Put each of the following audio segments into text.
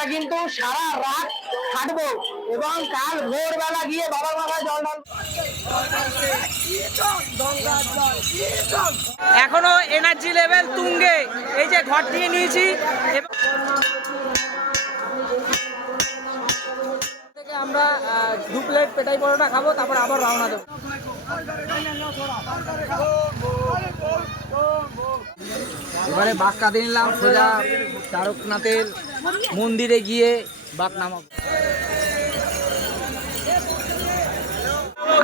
আমরা কিন্তু সারা রাত খাটবো এবং কাল ভোরবেলা গিয়ে বাবার মাথায় জল এখনও এনার্জি লেভেল তুঙ্গে এই যে ঘর দিয়ে নিয়েছি আমরা দু প্লেট পেটাই পরোটা খাব তারপর আবার রওনা দেবো এবারে বাঘ কাঁদে নিলাম সোজা তারকনাথের মন্দিরে গিয়ে বাঘ নামাবো।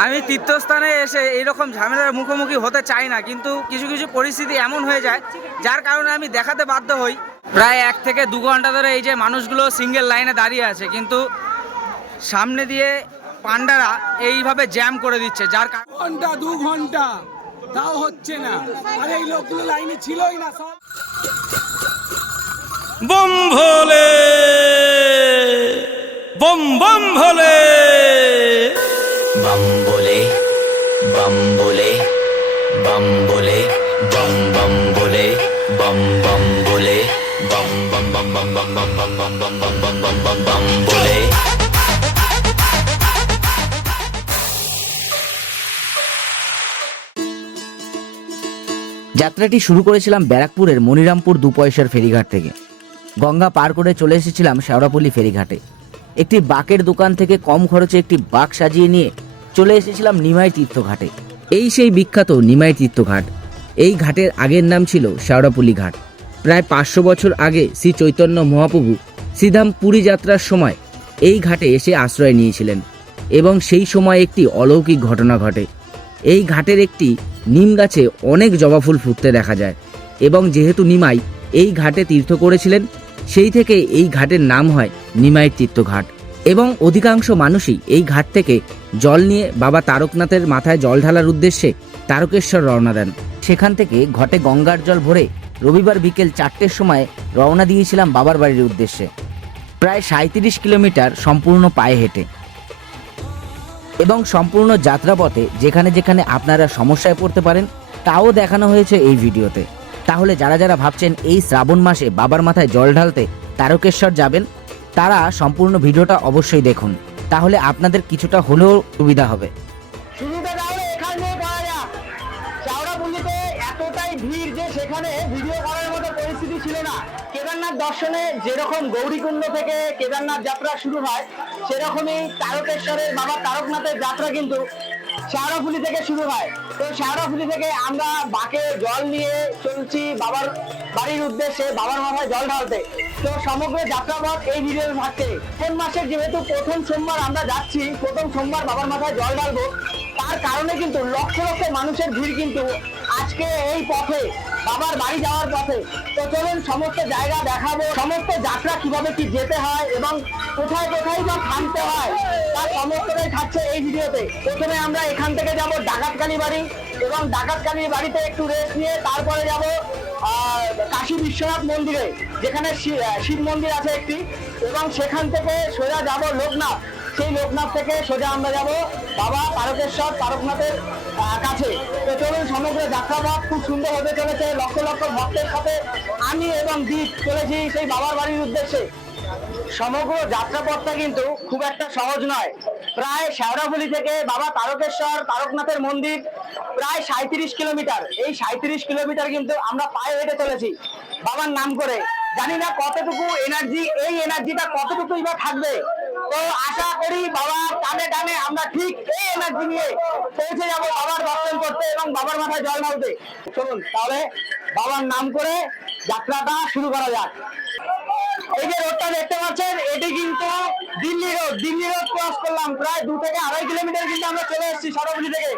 আমি তীর্থস্থানে এসে এইরকম ঝামেলার মুখোমুখি হতে চাই না কিন্তু কিছু কিছু পরিস্থিতি এমন হয়ে যায় যার কারণে আমি দেখাতে বাধ্য হই। প্রায় এক থেকে দু ঘণ্টা ধরে এই যে মানুষগুলো সিঙ্গেল লাইনে দাঁড়িয়ে আছে কিন্তু সামনে দিয়ে পান্ডারা এইভাবে জ্যাম করে দিচ্ছে যার কারণে ঘণ্টা দু ঘণ্টা। তাও হচ্ছে না আর এই লোকগুলো লাইনে ছিলই না সব বম ভোলে বম বম ভোলে বম বলে বম বলে বম বলে বম বম বলে বম বম বলে bomb bomb bomb bomb bomb bomb bomb bomb bomb bomb bomb bomb bomb bum bullet. যাত্রাটি শুরু করেছিলাম ব্যারাকপুরের মনিরামপুর দু পয়সার ফেরিঘাট থেকে। গঙ্গা পার করে চলে এসেছিলাম শেওড়াপল্লী ফেরিঘাটে। একটি বাকের দোকান থেকে কম খরচে একটি বাক সাজিয়ে নিয়ে চলে এসেছিলাম নিমাই তীর্থঘাটে। এই সেই বিখ্যাত নিমাই তীর্থঘাট। এই ঘাটের আগের নাম ছিল শেওড়াপল্লী ঘাট। প্রায় পাঁচশো বছর আগে শ্রী চৈতন্য মহাপ্রভু শ্রীধাম পুরী যাত্রার সময় এই ঘাটে এসে আশ্রয় নিয়েছিলেন এবং সেই সময় একটি অলৌকিক ঘটনা ঘটে। এই ঘাটের একটি নিম গাছে অনেক জবা ফুল ফুটতে দেখা যায় এবং যেহেতু নিমাই এই ঘাটে তীর্থ করেছিলেন, সেই থেকে এই ঘাটের নাম হয় নিমাই তীর্থঘাট। এবং অধিকাংশ মানুষই এই ঘাট থেকে জল নিয়ে বাবা তারকনাথের মাথায় জল ঢালার উদ্দেশ্যে তারকেশ্বর রওনা দেন। সেখান থেকে ঘটে গঙ্গার জল ভরে রবিবার বিকেল চারটের সময় রওনা দিয়েছিলাম বাবার বাড়ির উদ্দেশ্যে। প্রায় সাঁত্রিশ কিলোমিটার সম্পূর্ণ পায়ে হেঁটে। এবং সম্পূর্ণ যাত্রাপথে যেখানে যেখানে আপনারা সমস্যায় পড়তে পারেন, তাও দেখানো হয়েছে এই ভিডিওতে। তাহলে যারা যারা ভাবছেন এই শ্রাবণ মাসে বাবার মাথায় জল ঢালতে তারকেশ্বর যাবেন, তারা সম্পূর্ণ ভিডিওটা অবশ্যই দেখুন। তাহলে আপনাদের কিছুটা হলেও সুবিধা হবে। ছিল না। কেদারনাথ দর্শনে যেরকম গৌরীকুণ্ড থেকে কেদারনাথ যাত্রা শুরু হয়, সেরকমই তারকেশ্বরের বাবা তারকনাথের যাত্রা কিন্তু শেওড়াফুলি থেকে শুরু হয়। তো শেওড়াফুলি থেকে আমরা বাকে জল নিয়ে চলছি বাবার বাড়ির উদ্দেশ্যে, বাবার মাথায় জল ঢালতে। তো সমগ্র যাত্রাপথ এই ভিডিও থাকছে কোন মাসের যেহেতু প্রথম সোমবার আমরা যাচ্ছি, প্রথম সোমবার বাবার মাথায় জল ঢালবো, তার কারণে কিন্তু লক্ষ লক্ষ মানুষের ভিড় কিন্তু আজকে এই পথে বাবার বাড়ি যাওয়ার পথে। তো চলুন সমস্ত জায়গা দেখাবো, সমস্ত যাত্রা কীভাবে কি যেতে হয় এবং কোথায় কোথায় বা থামতে হয় তার সমস্তটাই থাকছে এই ভিডিওতে। প্রথমে আমরা এখান থেকে যাব ডাকাতকালী বাড়ি এবং ডাকাতকালী বাড়িতে একটু রেস্ট নিয়ে তারপরে যাব কাশী বিশ্বনাথ মন্দিরে, যেখানে শিব মন্দির আছে একটি। এবং সেখান থেকে সোজা যাব লোকনাথ। সেই লোকনাথ থেকে সোজা আমরা যাব বাবা তারকেশ্বর, তারকনাথের কাছে। তো চলুন সমগ্র যাত্রাপথ খুব সুন্দর হতে চলেছে। লক্ষ লক্ষ ভক্তের সাথে আমি এবং দীপ চলেছি সেই বাবার বাড়ির উদ্দেশ্যে। সমগ্র যাত্রাপথটা কিন্তু খুব একটা সহজ নয়। প্রায় শেওড়াফুলি থেকে বাবা তারকেশ্বর, তারকনাথের মন্দির প্রায় সাঁত্রিশ কিলোমিটার। এই সাঁত্রিশ কিলোমিটার কিন্তু আমরা পায়ে হেঁটে চলেছি বাবার নাম করে। জানি না কতটুকু এনার্জি এই এনার্জিটা কতটুকুই বা থাকবে। তো আশা করি বাবা টানে টানে আমরা ঠিক এই এনার্জি নিয়ে পৌঁছে যাব বাবার দর্শন করতে এবং বাবার মাথায় জল ঢালতে। চলুন, তাহলে বাবার নাম করে যাত্রাটা শুরু করা যাক। এই যে রোডটা দেখতে পাচ্ছেন, এটি কিন্তু Delhi road. Delhi road cross করলাম, প্রায় দু থেকে আড়াই কিলোমিটার কিন্তু আমরা চলে এসেছি সরবলি থেকে।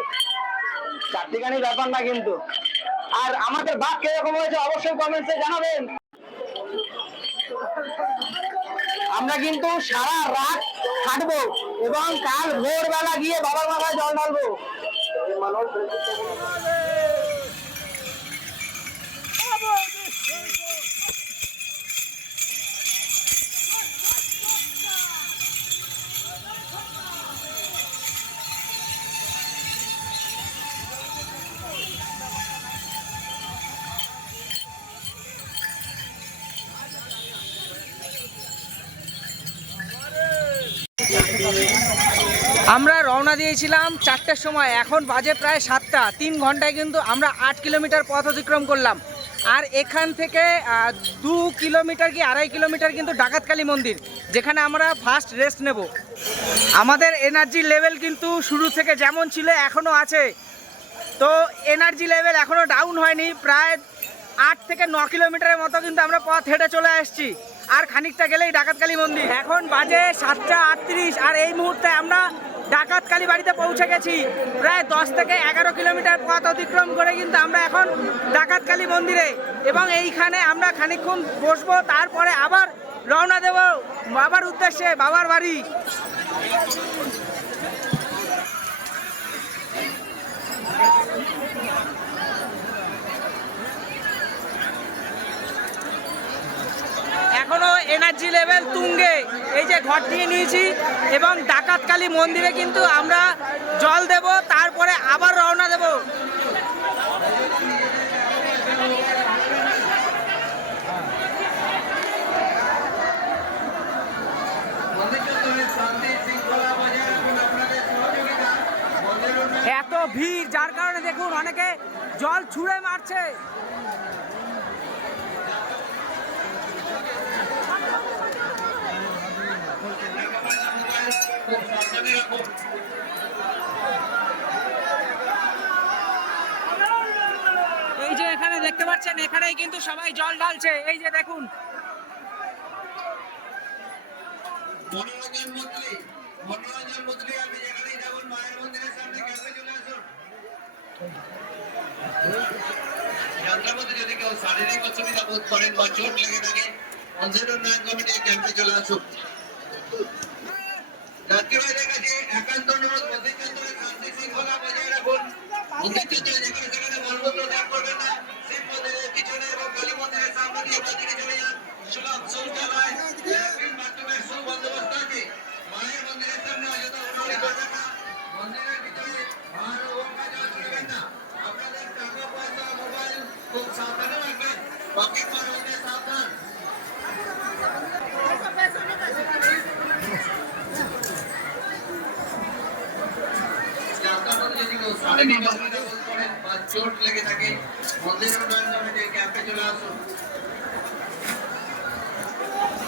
চারটিখানি ব্যাপার না কিন্তু। আর আমাদের বাঘ কীরকম হয়েছে অবশ্যই কমেন্টসে জানাবেন। আমরা কিন্তু সারা রাত খাটবো এবং কাল ভোরবেলা গিয়ে বাবার মাথায় জল ঢালবো। আমরা রওনা দিয়েছিলাম চারটের সময়, এখন বাজে প্রায় সাতটা। তিন ঘন্টায় কিন্তু আমরা আট কিলোমিটার পথ অতিক্রম করলাম। আর এখান থেকে দু কিলোমিটার কি আড়াই কিলোমিটার কিন্তু ডাকাতকালী মন্দির, যেখানে আমরা ফার্স্ট রেস্ট নেব। আমাদের এনার্জি লেভেল কিন্তু শুরু থেকে যেমন ছিল, এখনও আছে। তো এনার্জি লেভেল এখনও ডাউন হয়নি, প্রায় আট থেকে ন কিলোমিটারের মতো কিন্তু আমরা পথ হেঁটে চলে আসছি। আর খানিকটা গেলেই ডাকাতকালী মন্দির। এখন বাজে সাতটা আটত্রিশ, আর এই মুহূর্তে আমরা ডাকাতকালী বাড়িতে পৌঁছে গেছি। প্রায় দশ থেকে এগারো কিলোমিটার পথ অতিক্রম করে কিন্তু আমরা এখন ডাকাতকালী মন্দিরে। এবং এইখানে আমরা খানিক্ষণ বসবো, তারপরে আবার রওনা দেব বাবার উদ্দেশ্যে বাবার বাড়ি। এখনও এনার্জি লেভেল তুঙ্গে। এই যে ঘর দিয়ে নিয়েছি এবং ডাকাতকালী মন্দিরে কিন্তু আমরা জল দেব, তারপরে আবার রওনা দেব। এত ভিড়, যার কারণে দেখুন অনেকে জল ছুঁড়ে মারছে। এই যে এখানে দেখতে পাচ্ছেন, এখানেই কিন্তু সবাই জল ঢালছে। এই যে দেখুন। যদি কেউ শারীরিক অসুবিধা বোধ করেন বা চোট লেগে থাকে মন্দির উন্নয়ন কমিটি ক্যাম্পে চলে আসুন। যাত্রীবাহীদের কাছে একান্ত অনুরোধ চত্বরে শান্তি শৃঙ্খলা বজায় রাখুন। মন্দির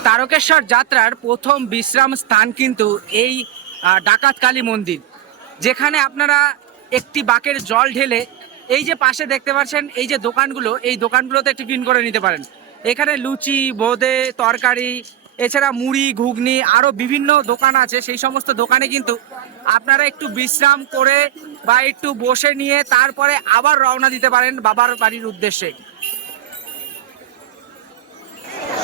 তারকেশ্বর যাত্রার প্রথম বিশ্রাম স্থান কিন্তু এই ডাকাতকালী মন্দির, যেখানে আপনারা একটি বাকের জল ঢেলে এই যে পাশে দেখতে পাচ্ছেন, এই যে দোকানগুলো, এই দোকানগুলোতে টিফিন করে নিতে পারেন। এখানে লুচি, বোঁদে, তরকারি, এছাড়া মুড়ি, ঘুগনি আরও বিভিন্ন দোকান আছে। সেই সমস্ত দোকানে কিন্তু আপনারা একটু বিশ্রাম করে বা একটু বসে নিয়ে তারপরে আবার রওনা দিতে পারেন বাবার বাড়ির উদ্দেশ্যে।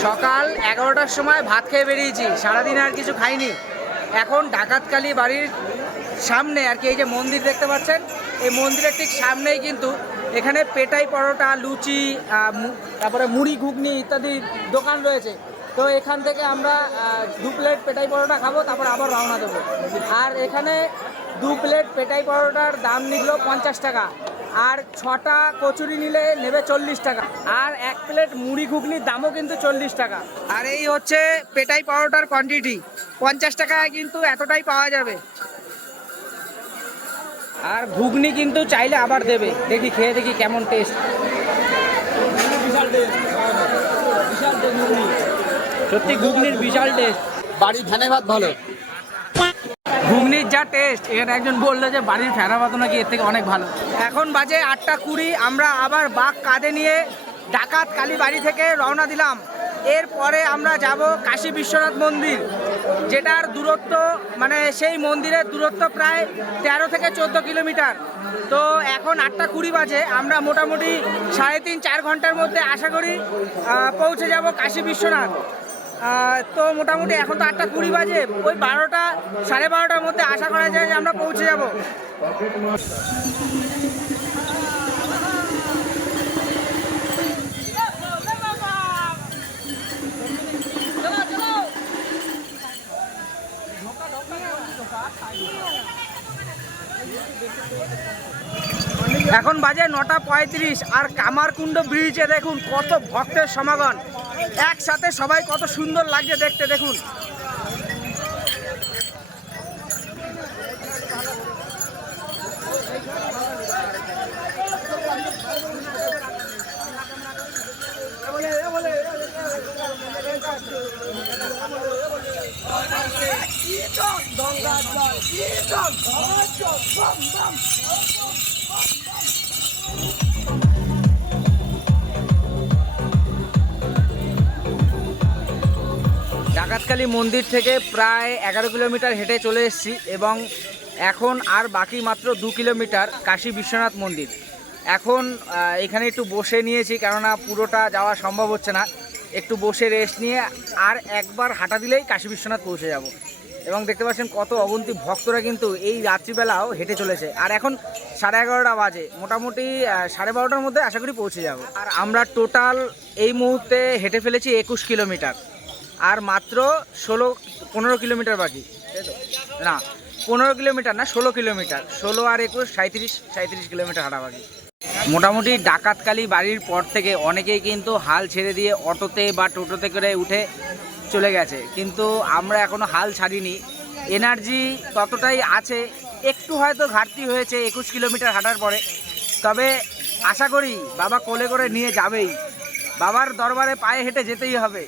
সকাল এগারোটার সময় ভাত খেয়ে বেরিয়েছি, সারাদিন আর কিছু খাইনি। এখন ডাকাতকালী বাড়ির সামনে আর কি, এই যে মন্দির দেখতে পাচ্ছেন, এই মন্দিরের ঠিক সামনেই কিন্তু এখানে পেটাই পরোটা, লুচি তারপরে মুড়ি, ঘুগনি ইত্যাদি দোকান রয়েছে। তো এখান থেকে আমরা দু প্লেট পেটাই পরোটা খাব, তারপর আবার রওনা দেবো। আর এখানে দু প্লেট পেটাই পরোটার দাম নিল পঞ্চাশ টাকা। আর ছটা কচুরি নিলে নেবে চল্লিশ টাকা। আর এক প্লেট মুড়ি ঘুগনির দামও কিন্তু চল্লিশ টাকা। আর এই হচ্ছে পেটাই পাউডার কোয়ান্টিটি পঞ্চাশ টাকায় কিন্তু এতটাই পাওয়া যাবে। আর ঘুগনি কিন্তু চাইলে আবার দেবে। দেখি, খেয়ে দেখি কেমন টেস্ট সত্যি, ঘুগনির বিশাল টেস্ট বাড়ি ধানে ভাত ভালো। ঘুগনির যা টেস্ট এখানে একজন বলল যে বাড়ির ফেরা ভাত নাকি এর থেকে অনেক ভালো। এখন বাজে আটটা কুড়ি, আমরা আবার বাঘ কাঁধে নিয়ে ডাকাত কালী বাড়ি থেকে রওনা দিলাম। এরপরে আমরা যাব কাশী বিশ্বনাথ মন্দির, যেটার দূরত্ব মানে সেই মন্দিরের দূরত্ব প্রায় তেরো থেকে চোদ্দ কিলোমিটার। তো এখন আটটা কুড়ি বাজে, আমরা মোটামুটি সাড়ে তিন, চার ঘণ্টার মধ্যে আশা করি পৌঁছে যাব কাশী বিশ্বনাথ। তো মোটামুটি এখন তো আটটা কুড়ি বাজে। ওই বারোটা, সাড়ে বারোটার মধ্যে আশা করা যায় যে আমরা পৌঁছে যাব। এখন বাজে নটা পঁয়ত্রিশ, আর কামারকুণ্ড ব্রিজে দেখুন কত ভক্তের সমাগম। একসাথে সবাই কত সুন্দর লাগছে দেখতে দেখুন। ডাকাতকালী মন্দির থেকে প্রায় এগারো কিলোমিটার হেঁটে চলে এসেছি এবং এখন আর বাকি মাত্র দু কিলোমিটার কাশী বিশ্বনাথ মন্দির। এখন এখানে একটু বসে নিয়েছি কেননা পুরোটা যাওয়া সম্ভব হচ্ছে না। একটু বসে রেস্ট নিয়ে আর একবার হাঁটা দিলেই কাশী বিশ্বনাথ পৌঁছে যাব। এবং দেখতে পাচ্ছেন কত অগন্তি ভক্তরা কিন্তু এই রাত্রিবেলাও হেঁটে চলেছে। আর এখন সাড়ে এগারোটা বাজে, মোটামুটি সাড়ে বারোটার মধ্যে আশা করি পৌঁছে যাব। আর আমরা টোটাল এই মুহূর্তে হেঁটে ফেলেছি একুশ কিলোমিটার। আর মাত্র ষোলো, পনেরো কিলোমিটার বাকি। না, পনেরো কিলোমিটার না, ষোলো কিলোমিটার। ষোলো আর একুশ সাঁত্রিশ সাঁত্রিশ কিলোমিটার হাঁটা বাকি মোটামুটি ডাকাতকালী বাড়ির পর থেকে অনেকেই কিন্তু হাল ছেড়ে দিয়ে অটোতে বা টোটোতে করে উঠে চলে গেছে। কিন্তু আমরা এখনও হাল ছাড়িনি। এনার্জি ততটাই আছে। একটু হয়তো ঘাটতি হয়েছে একুশ কিলোমিটার হাঁটার পরে। তবে আশা করি বাবা কোলে করে নিয়ে যাবেই। বাবার দরবারে পায়ে হেঁটে যেতেই হবে।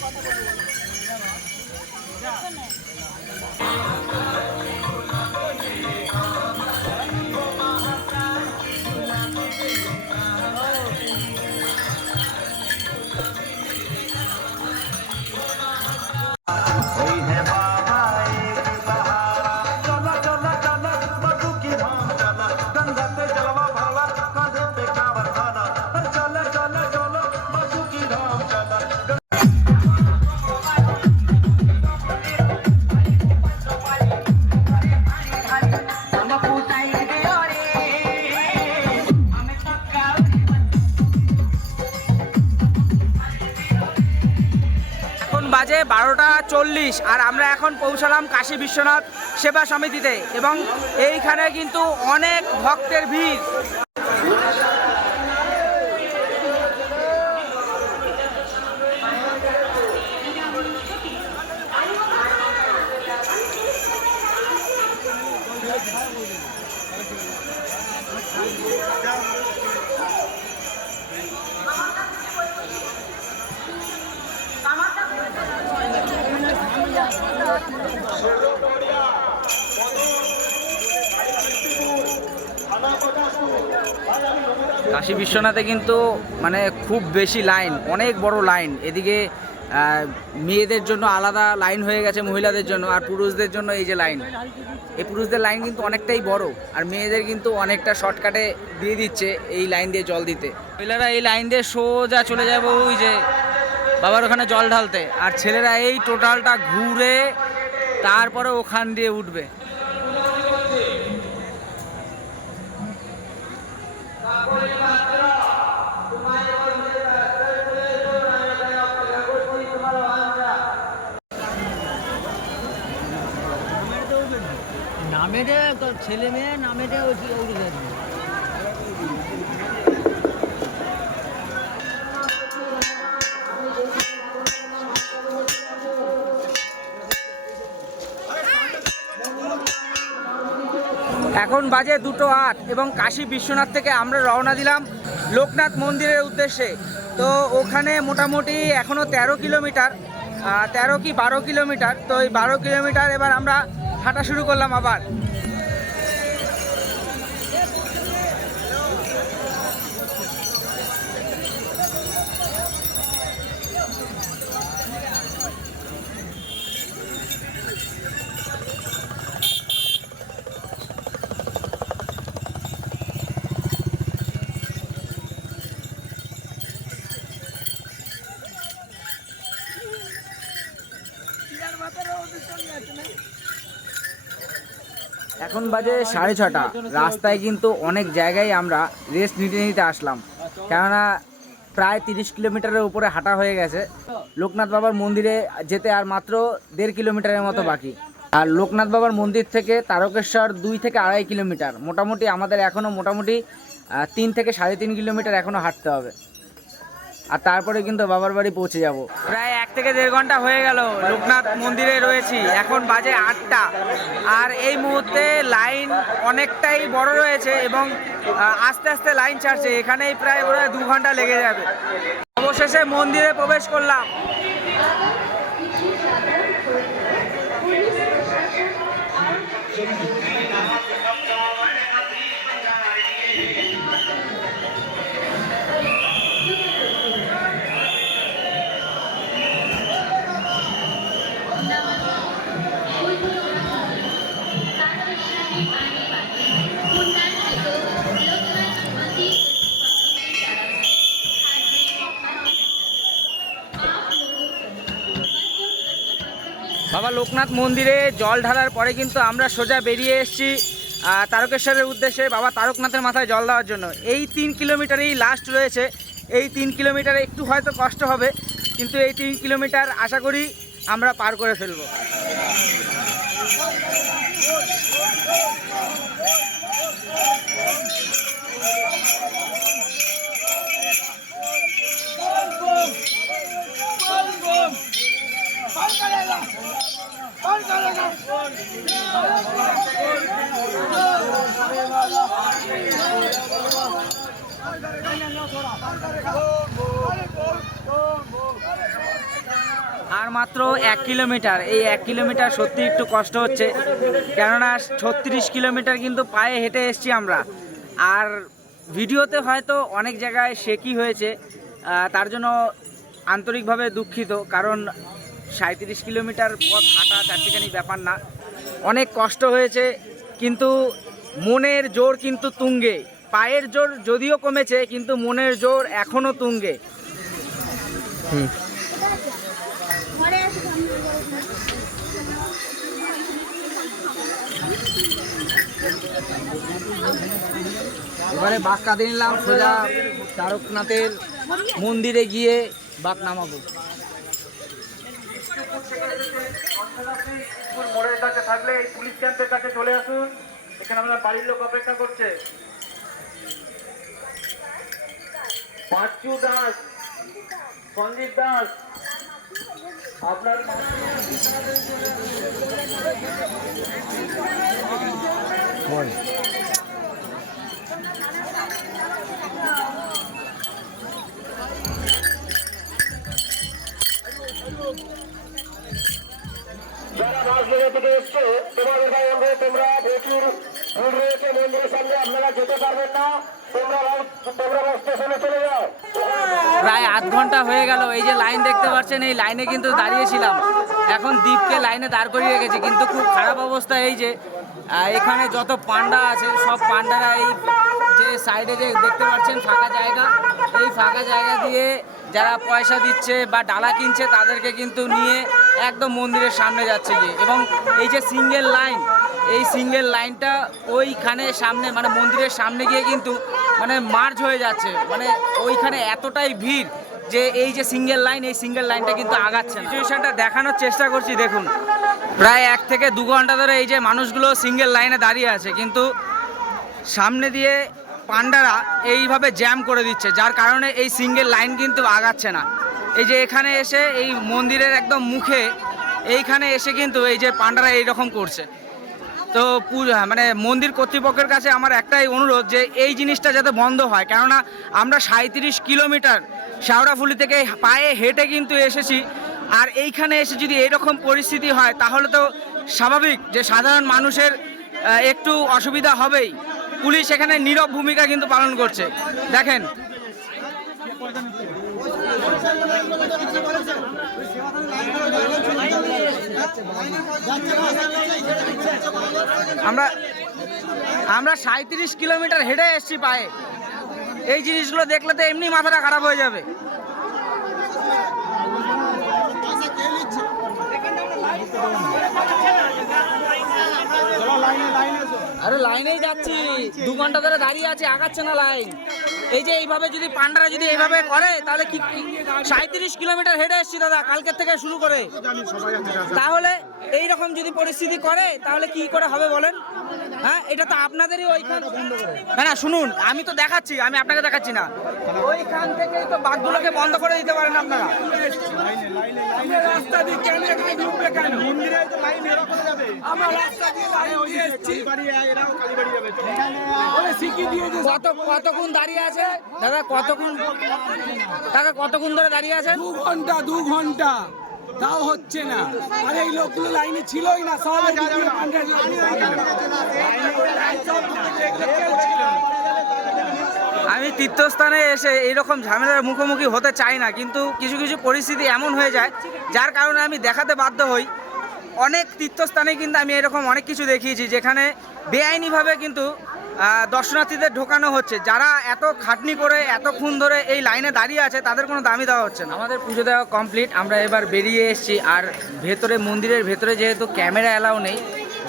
টেম্পার এখন চল্লিশ, আর আমরা এখন পৌঁছালাম কাশী বিশ্বনাথ সেবা সমিতিতে। এবং এইখানে কিন্তু অনেক ভক্তের ভিড়। কাশী বিশ্বনাথে কিন্তু মানে খুব বেশি লাইন, অনেক বড় লাইন। এদিকে মেয়েদের জন্য আলাদা লাইন হয়ে গেছে মহিলাদের জন্য, আর পুরুষদের জন্য এই যে লাইন। এই পুরুষদের লাইন কিন্তু অনেকটাই বড়, আর মেয়েদের কিন্তু অনেকটা শর্টকাটে দিয়ে দিচ্ছে এই লাইন দিয়ে জল দিতে। মহিলারা এই লাইন দিয়ে সোজা চলে যাবে ওই যে বাবার ওখানে জল ঢালতে। আর ছেলেরা এই টোটালটা ঘুরে তারপরে ওখান দিয়ে উঠবে। নামেটে ছেলে মেয়ে নামেটে উঠে এখন বাজে দুটো আট এবং কাশী বিশ্বনাথ থেকে আমরা রওনা দিলাম লোকনাথ মন্দিরের উদ্দেশ্যে। তো ওখানে মোটামুটি এখনও তেরো কিলোমিটার আহ, তেরো কি বারো কিলোমিটার তো এই বারো কিলোমিটার এবার আমরা হাঁটা শুরু করলাম আবার। বাজে সাড়ে ছটা রাস্তায় কিন্তু অনেক জায়গায় আমরা রেস্ট নিতে নিতে আসলাম। কেননা প্রায় তিরিশ কিলোমিটারের উপরে হাঁটা হয়ে গেছে। লোকনাথ বাবার মন্দিরে যেতে আর মাত্র দেড় কিলোমিটারের মতো বাকি। আর লোকনাথ বাবার মন্দির থেকে তারকেশ্বর দুই থেকে আড়াই কিলোমিটার। মোটামুটি আমাদের এখনও মোটামুটি তিন থেকে সাড়ে তিন কিলোমিটার এখনও হাঁটতে হবে। আর তারপরে কিন্তু বাবার বাড়ি পৌঁছে যাব। প্রায় এক থেকে দেড় ঘণ্টা হয়ে গেল, লোকনাথ মন্দিরে রয়েছি। এখন বাজে আটটা। আর এই মুহূর্তে লাইন অনেকটাই বড় রয়েছে এবং আস্তে আস্তে লাইন ছাড়ছে। এখানেই প্রায় ওরা দু ঘণ্টা লেগে যাবে। অবশেষে মন্দিরে প্রবেশ করলাম। বাবা লোকনাথ মন্দিরে জল ঢালার পরে কিন্তু আমরা সোজা বেরিয়ে এসেছি তারকেশ্বরের উদ্দেশ্যে বাবা তারকনাথের মাথায় জল দেওয়ার জন্য। এই তিন কিলোমিটারেই লাস্ট রয়েছে। এই তিন কিলোমিটারে একটু হয়তো কষ্ট হবে, কিন্তু এই তিন কিলোমিটার আশা করি আমরা পার করে ফেলব। মাত্র এক কিলোমিটার। এই এক কিলোমিটার সত্যি একটু কষ্ট হচ্ছে। কেননা ছত্রিশ কিলোমিটার কিন্তু পায়ে হেঁটে এসছি আমরা। আর ভিডিওতে হয়তো অনেক জায়গায় শেকি হয়েছে তার জন্য আন্তরিকভাবে দুঃখিত। কারণ সাঁত্রিশ কিলোমিটার পথ হাঁটা চারটিখানি ব্যাপার না। অনেক কষ্ট হয়েছে, কিন্তু মনের জোর কিন্তু তুঙ্গে। পায়ের জোর যদিও কমেছে, কিন্তু মনের জোর এখনও তুঙ্গে। এবারে বাঘ কাঁদে নিলাম সোজা তারকনাথের মন্দিরে গিয়ে বাঘ নামাবো। মোড়ের কাছে থাকলে এই পুলিশ ক্যাম্পের কাছে চলে আসুন। এখানে আমরা বাড়ির লোক অপেক্ষা করছে। পাঁচু দাস সঞ্জিত দাস আপনার থেকে এসছো তোমাদের ভাই তোমরা প্রচুর ভিড় রয়েছে মন্দিরের সামনে, আপনারা যেতে পারবেন না। প্রায় আধ ঘণ্টা হয়ে গেল, এই যে লাইন দেখতে পাচ্ছেন, এই লাইনে কিন্তু দাঁড়িয়েছিলাম। এখন দ্বীপকে লাইনে দাঁড় করিয়ে রেখেছি, কিন্তু খুব খারাপ অবস্থা এই যে এখানে যত পান্ডা আছে, সব পান্ডারা এই যে সাইডে যে দেখতে পাচ্ছেন, ফাঁকা জায়গা। এই ফাঁকা জায়গা দিয়ে যারা পয়সা দিচ্ছে বা ডালা কিনছে, তাদেরকে কিন্তু নিয়ে একদম মন্দিরের সামনে যাচ্ছে গিয়ে। এবং এই যে সিঙ্গেল লাইন, এই সিঙ্গেল লাইনটা ওইখানে সামনে মানে মন্দিরের সামনে গিয়ে কিন্তু মানে মার্জ হয়ে যাচ্ছে। মানে ওইখানে এতটাই ভিড় যে এই যে সিঙ্গেল লাইন, এই সিঙ্গেল লাইনটা কিন্তু আগাচ্ছে সিচুয়েশনটা দেখানোর চেষ্টা করছি, দেখুন। প্রায় এক থেকে দু ঘণ্টা ধরে এই যে মানুষগুলো সিঙ্গেল লাইনে দাঁড়িয়ে আছে, কিন্তু সামনে দিয়ে পান্ডারা এইভাবে জ্যাম করে দিচ্ছে, যার কারণে এই সিঙ্গেল লাইন কিন্তু আগাচ্ছে না। এই যে এখানে এসে এই মন্দিরের একদম মুখে এইখানে এসে কিন্তু এই যে পান্ডারা এইরকম করছে। তো মানে মন্দির কর্তৃপক্ষের কাছে আমার একটাই অনুরোধ যে এই জিনিসটা যাতে বন্ধ হয়। কেননা আমরা সাঁত্রিশ কিলোমিটার শাওড়াফুলি থেকে পায়ে হেঁটে কিন্তু এসেছি। আর এইখানে এসে যদি এরকম পরিস্থিতি হয়, তাহলে তো স্বাভাবিক যে সাধারণ মানুষের একটু অসুবিধা হবেই। পুলিশ এখানে নীরব ভূমিকা কিন্তু পালন করছে। দেখেন। আমরা আমরা সাঁত্রিশ কিলোমিটার হেঁটে এসেছি পায়ে। এই জিনিসগুলো দেখলে তো এমনি মাথাটা খারাপ হয়ে যাবে। আরে লাইনেই যাচ্ছি। দু ঘণ্টা ধরে দাঁড়িয়ে আছে, আগাচ্ছে না লাইন। এই যে এইভাবে যদি পান্ডারা যদি এইভাবে করে তাহলে কি সাঁত্রিশ কিলোমিটার হেঁটে এসছি দাদা কালকের থেকে শুরু করে। তাহলে এই রকম যদি পরিস্থিতি করে তাহলে কি করে হবে বলেন? হ্যাঁ এটা তো আপনাদেরই ওইখান না না শুনুন আমি তো দেখাচ্ছি আমি আপনাকে দেখাচ্ছি না। ওইখান থেকেই তো বাঘগুলোকে বন্ধ করে দিতে পারেন আপনারা। রাস্তা দিয়ে কেন এখানে ঢুকবে কেন? আমরা রাস্তা দিয়ে লাইন দিয়ে এসছি। ওরা শিখিয়ে দিয়েছে কত কতক্ষণ দাঁড়িয়ে আছে? দাদা কতক্ষণ কাকা কতক্ষণ ধরে দাঁড়িয়ে আছে দু ঘণ্টা দু ঘণ্টা। তাও হচ্ছে না। আর এই লোকগুলো লাইনে ছিলই না সব। আমি তীর্থস্থানে এসে এইরকম ঝামেলার মুখোমুখি হতে চাই না কিন্তু কিছু কিছু পরিস্থিতি এমন হয়ে যায় যার কারণে আমি দেখাতে বাধ্য হই। অনেক তীর্থস্থানে কিন্তু আমি এরকম অনেক কিছু দেখিয়েছি যেখানে বেআইনিভাবে কিন্তু দর্শনার্থীদের ঢোকানো হচ্ছে। যারা এত খাটনি করে এতক্ষণ ধরে এই লাইনে দাঁড়িয়ে আছে, তাদের কোনো দামি দেওয়া হচ্ছে না। আমাদের পুজো দেওয়া কমপ্লিট আমরা এবার বেরিয়ে এসেছি। আর ভেতরে, মন্দিরের ভেতরে যেহেতু ক্যামেরা অ্যালাউ নেই,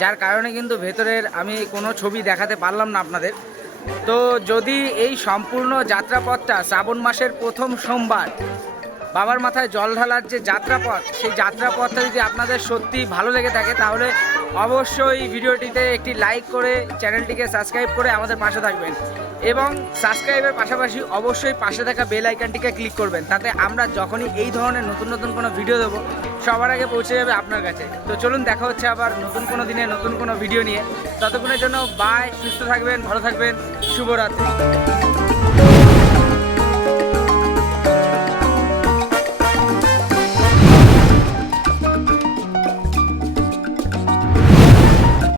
যার কারণে কিন্তু ভেতরের আমি কোনো ছবি দেখাতে পারলাম না আপনাদের। তো যদি এই সম্পূর্ণ যাত্রাপথটা শ্রাবণ মাসের প্রথম সোমবার, বাবার মাথায় জল ঢালার যে যাত্রাপথ, সেই যাত্রাপথটা যদি আপনাদের সত্যি ভালো লেগে থাকে, তাহলে অবশ্যই ভিডিওটিতে একটি লাইক করে চ্যানেলটিকে সাবস্ক্রাইব করে আমাদের পাশে থাকবেন। এবং সাবস্ক্রাইবের পাশাপাশি অবশ্যই পাশে থাকা বেল আইকনটিকে ক্লিক করবেন। তাতে আমরা যখনই এই ধরনের নতুন নতুন কোনো ভিডিও দেবো, সবার আগে পৌঁছে যাবে আপনার কাছে। তো চলুন দেখা হচ্ছে আবার নতুন কোনো দিনে, নতুন কোনো ভিডিও নিয়ে। ততক্ষণের জন্য বাই সুস্থ থাকবেন, ভালো থাকবেন, শুভরাত্রি।